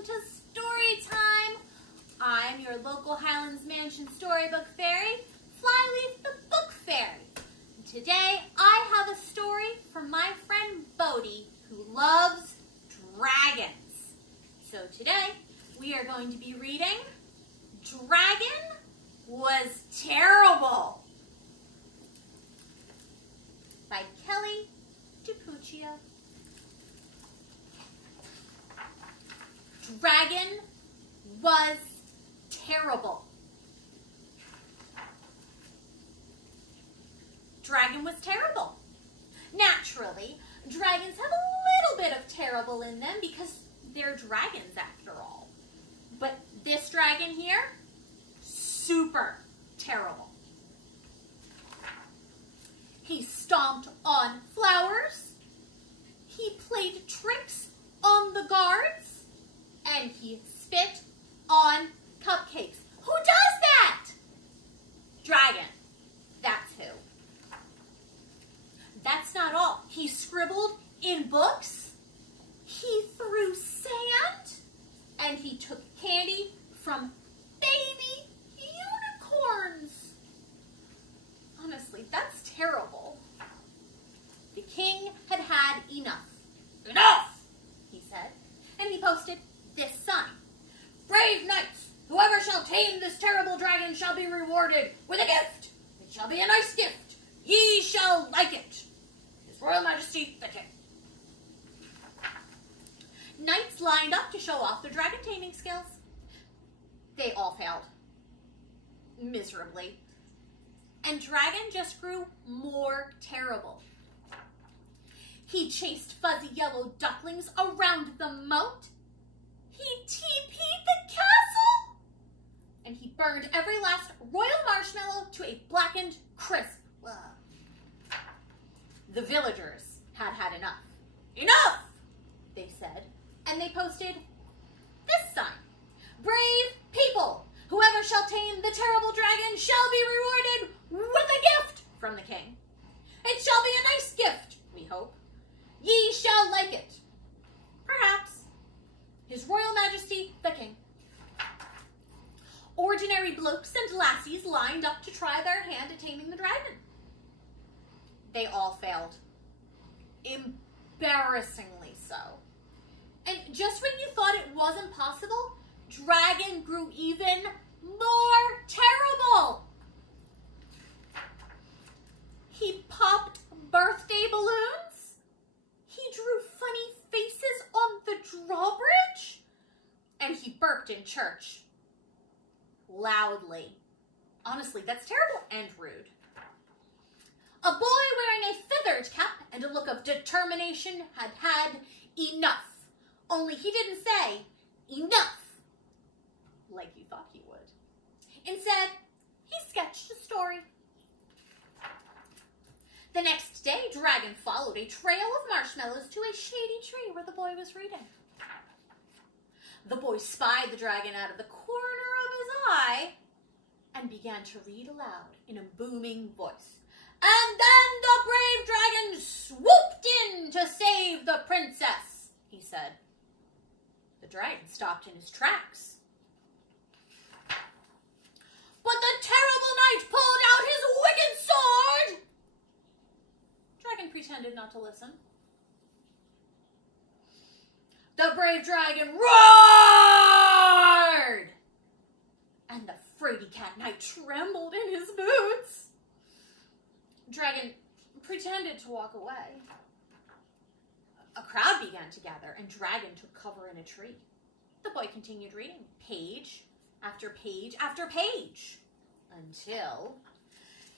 welcome to Storytime. I'm your local Highlands Mansion storybook fairy, Flyleaf the Book Fairy. Today I have a story from my friend Bodie, who loves dragons. So today we are going to be reading Dragon Was Terrible by Kelly DiPucchio. Dragon was terrible. Dragon was terrible. Naturally, dragons have a little bit of terrible in them because they're dragons after all. But this dragon here, super terrible. He stomped on flowers. He played tricks on the guards. And he spit on cupcakes. Who does that? Dragon. That's who. That's not all. He scribbled in books. He threw sand. And he took candy from baby unicorns. Honestly, that's terrible. The king had had enough. Enough, he said. And he posted this sign. Brave knights, whoever shall tame this terrible dragon shall be rewarded with a gift. It shall be a nice gift. Ye shall like it. His Royal Majesty the King. Knights lined up to show off their dragon taming skills. They all failed. Miserably. And Dragon just grew more terrible. He chased fuzzy yellow ducklings around the moat. He TP'd the castle. And he burned every last royal marshmallow to a blackened crisp. The villagers had had enough. Enough, they said. And they posted this sign. Brave people, whoever shall tame the terrible dragon shall be rewarded with a gift from the king. It shall be a nice gift, we hope. Ye shall like it. Perhaps. His Royal Majesty the King. Ordinary blokes and lassies lined up to try their hand at taming the dragon. They all failed. Embarrassingly so. And just when you thought it wasn't possible, Dragon grew even more terrible. He popped birthday balloons. He drew funny faces on the drawbridge. And he burped in church. Loudly. Honestly, that's terrible and rude. A boy wearing a feathered cap and a look of determination had had enough. Only he didn't say enough like you thought he would. Instead, he sketched a story. The next day, Dragon followed a trail of marshmallows to a shady tree where the boy was reading. The boy spied the dragon out of the corner of his eye and began to read aloud in a booming voice. And then the brave dragon swooped in to save the princess, he said. The dragon stopped in his tracks. But the terrible knight pulled out his wicked sword. Dragon pretended not to listen. The brave dragon roared! And the fraidy cat knight trembled in his boots. Dragon pretended to walk away. A crowd began to gather, and Dragon took cover in a tree. The boy continued reading, page after page after page, until...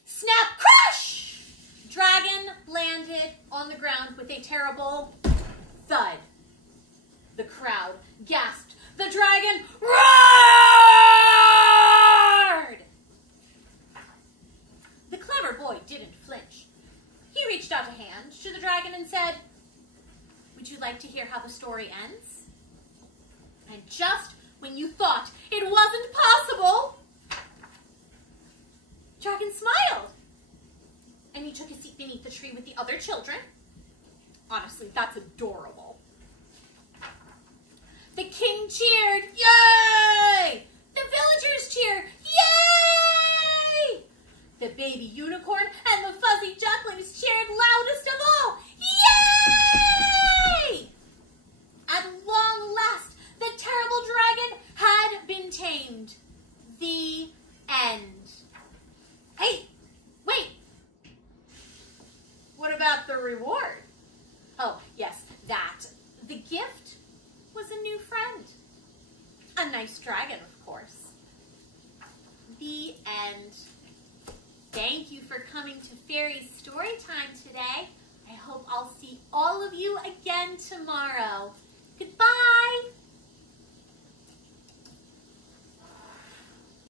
Snap, crash! Dragon landed on the ground with a terrible thud. The crowd gasped. The dragon roared! The clever boy didn't flinch. He reached out a hand to the dragon and said, would you like to hear how the story ends? And just when you thought it wasn't possible, Dragon smiled. And he took a seat beneath the tree with the other children. Honestly, that's adorable. The king cheered, "Yay!" The villagers cheered, "Yay!" The baby unicorn and the fuzzy ducklings cheered loudest of all, "Yay!" At long last, the terrible dragon had been tamed. The end. Hey, wait. What about the reward? Oh, yes, that. The gift was a new friend. A nice dragon, of course. The end. Thank you for coming to Fairy Storytime today. I hope I'll see all of you again tomorrow. Goodbye.